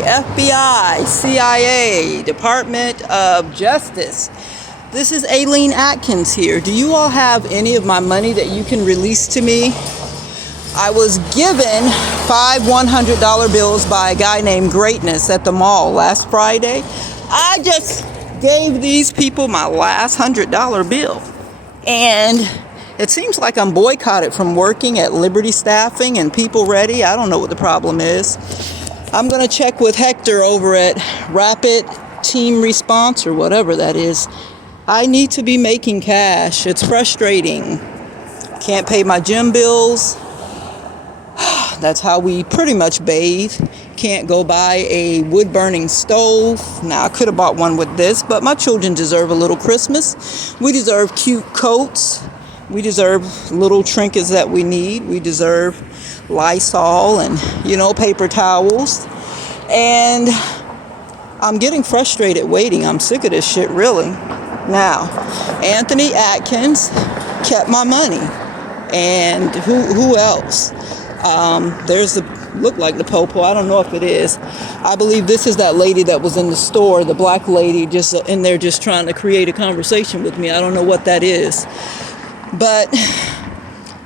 FBI, CIA, Department of Justice. This is Aileen Atkins here. Do you all have any of my money that you can release to me? I was given 5 $100 bills by a guy named Greatness at the mall last Friday. I just gave these people my last $100 bill. And it seems like I'm boycotted from working at Liberty Staffing and People Ready. I don't know what the problem is. I'm going to check with Hector over at Rapid Team Response or whatever that is. I need to be making cash. It's frustrating. Can't pay my gym bills. That's how we pretty much bathe. Can't go buy a wood-burning stove. Now, I could have bought one with this, but my children deserve a little Christmas. We deserve cute coats. We deserve little trinkets that we need. We deserve Lysol and, paper towels. And I'm getting frustrated waiting. I'm sick of this shit, really. Now, Anthony Atkins kept my money. And who else? Look like the Popo. I don't know if it is. I believe this is that lady that was in the store, the black lady, just in there just trying to create a conversation with me. I don't know what that is. But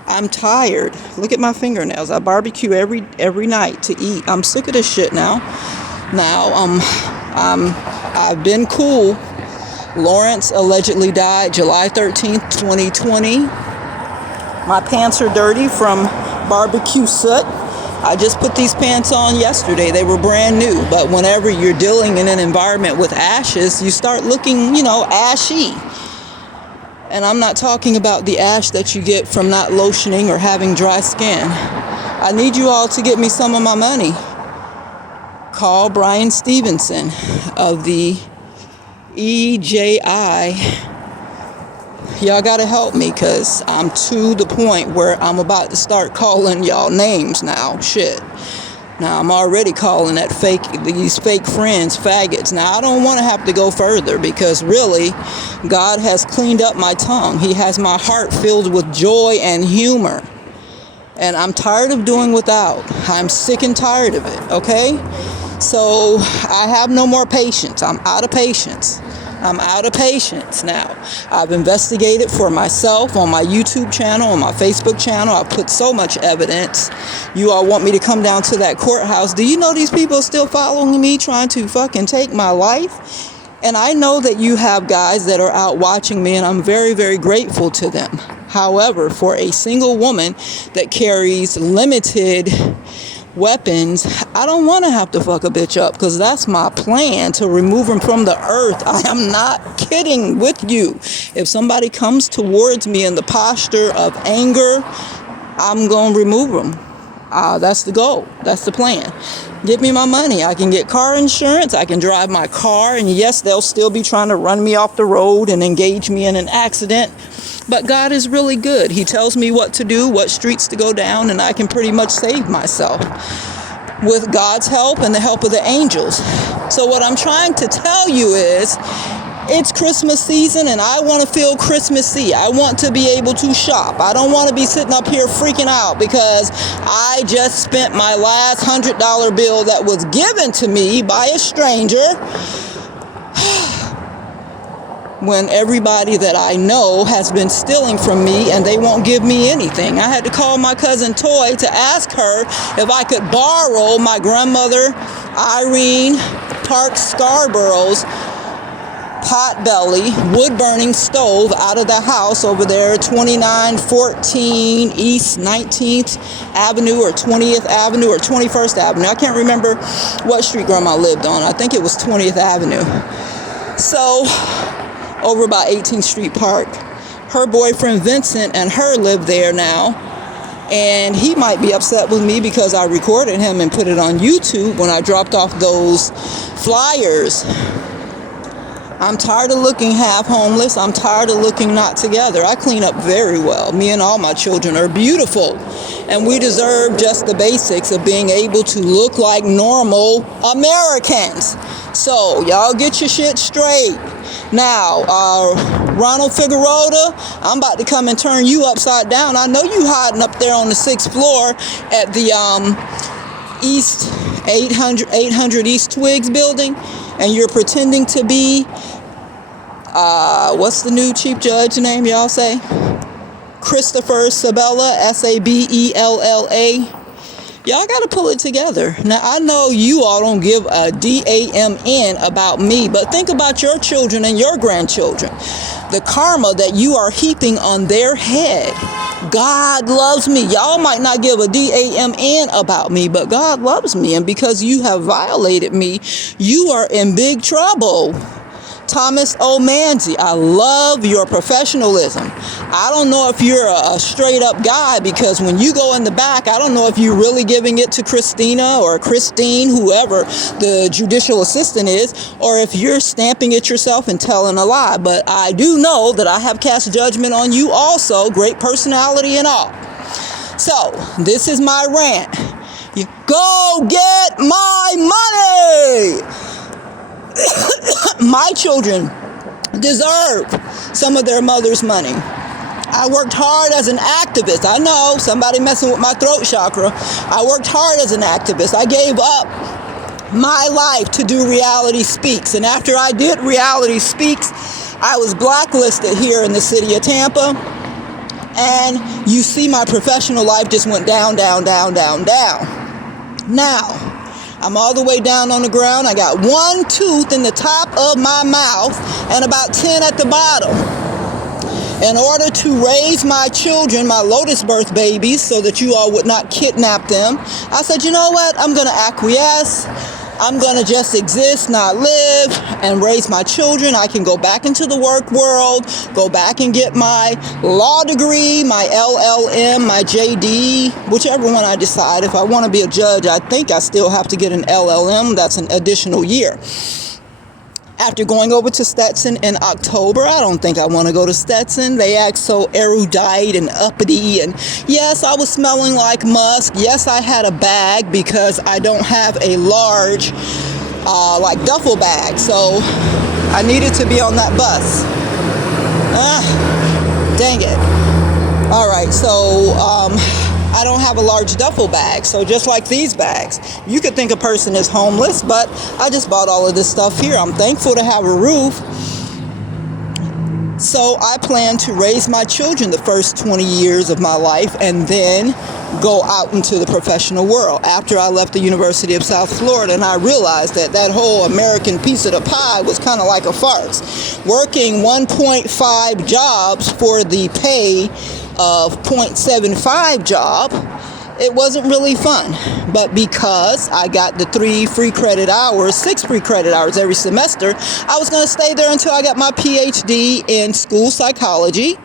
I'm tired. Look at my fingernails. I barbecue every night to eat. I'm sick of this shit now. I've been cool. Lawrence allegedly died July 13th, 2020. My pants are dirty from barbecue soot. I just put these pants on yesterday. They were brand new. But whenever you're dealing in an environment with ashes, you start looking, ashy. And I'm not talking about the ash that you get from not lotioning or having dry skin. I need you all to get me some of my money. Call Brian Stevenson of the EJI. Y'all gotta help me, because I'm to the point where I'm about to start calling y'all names now. Shit. Now, I'm already calling these fake friends faggots. Now, I don't want to have to go further, because really, God has cleaned up my tongue. He has my heart filled with joy and humor. And I'm tired of doing without. I'm sick and tired of it, okay? So, I have no more patience. I'm out of patience. I'm out of patience now. I've investigated for myself on my YouTube channel, on my Facebook channel. I put so much evidence. You all want me to come down to that courthouse. Do you know these people are still following me, trying to fucking take my life? And I know that you have guys that are out watching me, and I'm very, very grateful to them. However, for a single woman that carries limited weapons, I don't want to have to fuck a bitch up, because that's my plan, to remove them from the earth. I am not kidding with you. If somebody comes towards me in the posture of anger, I'm going to remove them. That's the goal. That's the plan. Give me my money. I can get car insurance. I can drive my car. And yes, they'll still be trying to run me off the road and engage me in an accident. But God is really good. He tells me what to do, what streets to go down, and I can pretty much save myself with God's help and the help of the angels. So what I'm trying to tell you is, it's Christmas season, and I want to feel Christmassy. I want to be able to shop. I don't want to be sitting up here freaking out because I just spent my last $100 bill that was given to me by a stranger, when everybody that I know has been stealing from me and they won't give me anything. I had to call my cousin Toy to ask her if I could borrow my grandmother Irene Park Scarborough's potbelly wood-burning stove out of the house over there, 2914 East 19th Avenue or 20th Avenue or 21st Avenue. I can't remember what street grandma lived on. I think it was 20th Avenue. So, over by 18th Street Park. Her boyfriend Vincent and her live there now. And he might be upset with me because I recorded him and put it on YouTube when I dropped off those flyers. I'm tired of looking half homeless. I'm tired of looking not together. I clean up very well. Me and all my children are beautiful. And we deserve just the basics of being able to look like normal Americans. So, y'all get your shit straight. Now, Ronald Figueroa, I'm about to come and turn you upside down. I know you hiding up there on the 6th floor at the East 800 East Twigs building, and you're pretending to be, what's the new chief judge name y'all say? Christopher Sabella, Sabella. Y'all got to pull it together. Now, I know you all don't give a damn about me, but think about your children and your grandchildren. The karma that you are heaping on their head. God loves me. Y'all might not give a damn about me, but God loves me. And because you have violated me, you are in big trouble. Thomas O'Manzi, I love your professionalism. I don't know if you're a straight up guy, because when you go in the back, I don't know if you're really giving it to Christina or Christine, whoever the judicial assistant is, or if you're stamping it yourself and telling a lie. But I do know that I have cast judgment on you also, great personality and all. So this is my rant. You go get my money. My children deserve some of their mother's money. I worked hard as an activist. I know, somebody messing with my throat chakra. I worked hard as an activist. I gave up my life to do Reality Speaks. And after I did Reality Speaks, I was blacklisted here in the city of Tampa. And you see my professional life just went down, down, down, down, down. Now, I'm all the way down on the ground. I got one tooth in the top of my mouth and about 10 at the bottom. In order to raise my children, my Lotus birth babies, so that you all would not kidnap them, I said, you know what? I'm going to acquiesce. I'm going to just exist, not live, and raise my children. I can go back into the work world, go back and get my law degree, my LLM, my JD, whichever one I decide. If I want to be a judge, I think I still have to get an LLM. That's an additional year. After going over to Stetson in October, I don't think I want to go to Stetson. They act so erudite and uppity. And yes, I was smelling like musk. Yes, I had a bag because I don't have a large, like duffel bag. So I needed to be on that bus. Dang it. All right, so I don't have a large duffel bag. So just like these bags, you could think a person is homeless, but I just bought all of this stuff here. I'm thankful to have a roof. So I plan to raise my children the first 20 years of my life and then go out into the professional world. After I left the University of South Florida, and I realized that that whole American piece of the pie was kind of like a farce. Working 1.5 jobs for the pay of 0.75 job, it wasn't really fun. But because I got the 6 free credit hours every semester, I was going to stay there until I got my PhD in school psychology,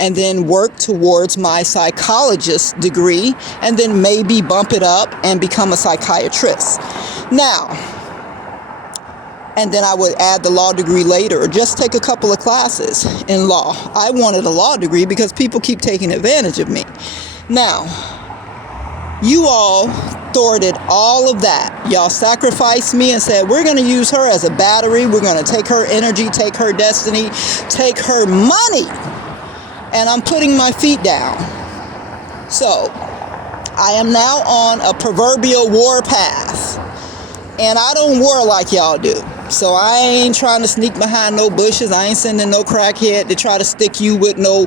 and then work towards my psychologist degree, and then maybe bump it up and become a psychiatrist. Now, and then I would add the law degree later, or just take a couple of classes in law. I wanted a law degree because people keep taking advantage of me. Now, you all thwarted all of that. Y'all sacrificed me and said, we're going to use her as a battery. We're going to take her energy, take her destiny, take her money. And I'm putting my feet down. So, I am now on a proverbial war path. And I don't war like y'all do. So I ain't trying to sneak behind no bushes. I ain't sending no crackhead to try to stick you with no,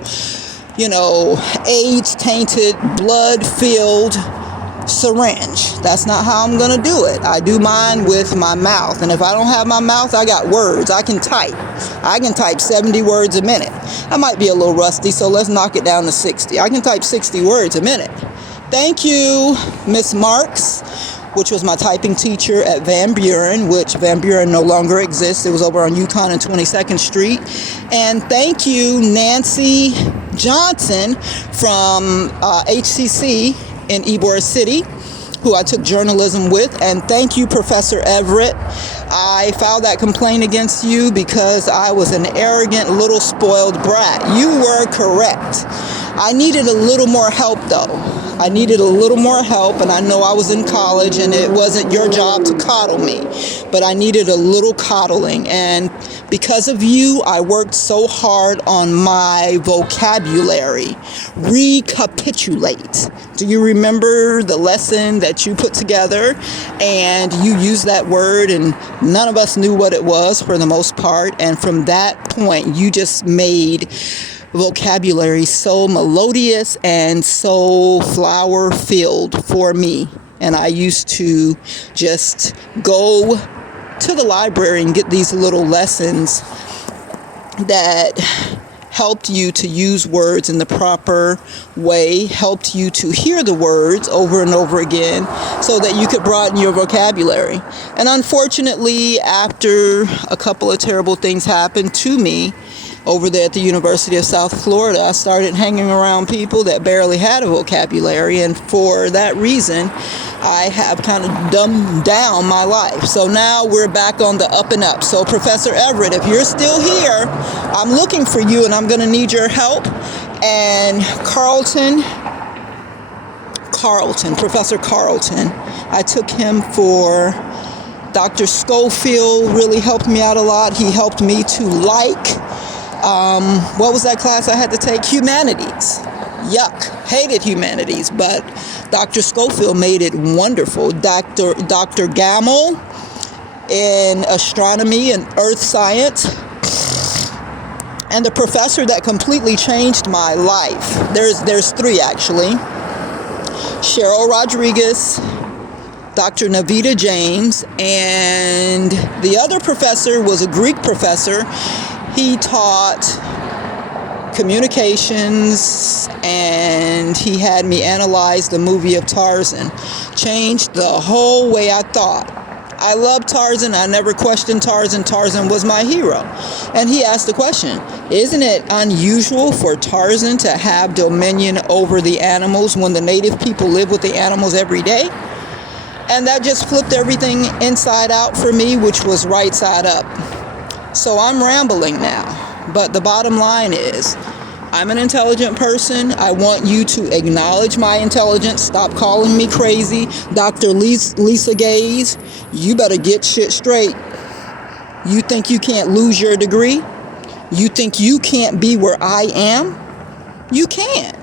AIDS-tainted, blood-filled syringe. That's not how I'm going to do it. I do mine with my mouth. And if I don't have my mouth, I got words. I can type. I can type 70 words a minute. I might be a little rusty, so let's knock it down to 60. I can type 60 words a minute. Thank you, Miss Marks, which was my typing teacher at Van Buren, which Van Buren no longer exists. It was over on Yukon and 22nd Street. And thank you, Nancy Johnson from HCC in Ybor City, who I took journalism with. And thank you, Professor Everett. I filed that complaint against you because I was an arrogant, little spoiled brat. You were correct. I needed a little more help, though. I needed a little more help, and I know I was in college and it wasn't your job to coddle me, but I needed a little coddling. And because of you, I worked so hard on my vocabulary. Recapitulate. Do you remember the lesson that you put together and you used that word and none of us knew what it was for the most part? And from that point, you just made vocabulary so melodious and so flower filled for me. And I used to just go to the library and get these little lessons that helped you to use words in the proper way, helped you to hear the words over and over again so that you could broaden your vocabulary. And unfortunately, after a couple of terrible things happened to me over there at the University of South Florida, I started hanging around people that barely had a vocabulary, and for that reason, I have kind of dumbed down my life. So now we're back on the up and up. So Professor Everett, if you're still here, I'm looking for you and I'm going to need your help. And Professor Carlton, I took him for Dr. Schofield, really helped me out a lot. He helped me to what was that class I had to take? Humanities. Yuck. Hated humanities, but Dr. Schofield made it wonderful. Dr. Gamble in astronomy and earth science. And the professor that completely changed my life. There's three actually. Cheryl Rodriguez, Dr. Navita James, and the other professor was a Greek professor. He taught communications, and he had me analyze the movie of Tarzan. Changed the whole way I thought. I love Tarzan. I never questioned Tarzan. Tarzan was my hero. And he asked the question, isn't it unusual for Tarzan to have dominion over the animals when the native people live with the animals every day? And that just flipped everything inside out for me, which was right side up. So I'm rambling now, but the bottom line is, I'm an intelligent person. I want you to acknowledge my intelligence. Stop calling me crazy. Dr. Lisa Gaze, you better get shit straight. You think you can't lose your degree? You think you can't be where I am? You can.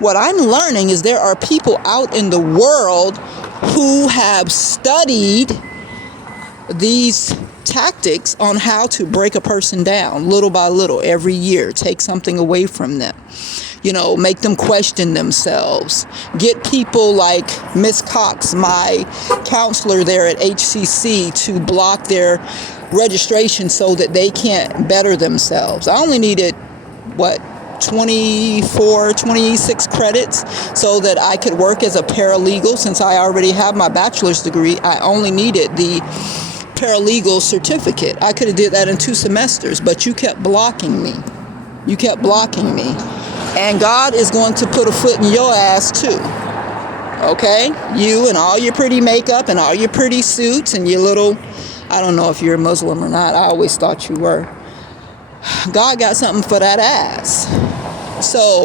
What I'm learning is there are people out in the world who have studied these tactics on how to break a person down little by little every year, take something away from them, make them question themselves, get people like Miss Cox, my counselor there at HCC, to block their registration so that they can't better themselves. I only needed 26 credits so that I could work as a paralegal. Since I already have my bachelor's degree, I only needed the paralegal certificate. I could have did that in 2 semesters, but you kept blocking me. And God is going to put a foot in your ass too. Okay? You and all your pretty makeup and all your pretty suits and your little, I don't know if you're a Muslim or not. I always thought you were. God got something for that ass. So